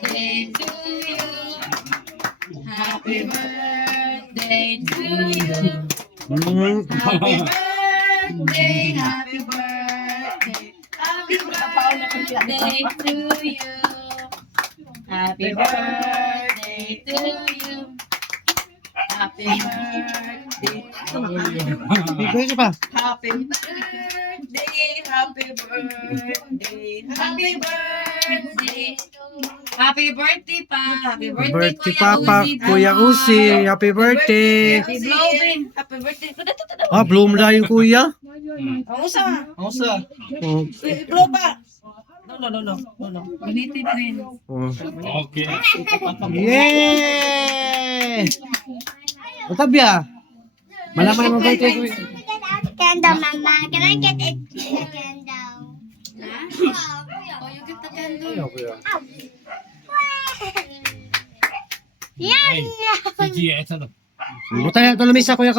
birthday to you. Happy birthday to you. Happy birthday, happy birthday. Happy birthday to you. Happy birthday to you. Happy birthday. Bigay ka pa. Happy birthday, happy birthday, happy birthday. Happy birthday pa. Happy birthday, Birthday Papa, Kuya Uzi. Happy birthday. Happy birthday. Happy birthday. Ah, bloom na yung kuya. Ang usa. Oh. Blow pa. No. Gunitin rin. Oh. Okay. Yay! O Tabia, malaman naman birthday ko. Candle, Mama. Can I get a candle? Oh, you get the candle. Yan! Sige, ito na. Buta na ito lamisa, Kuya.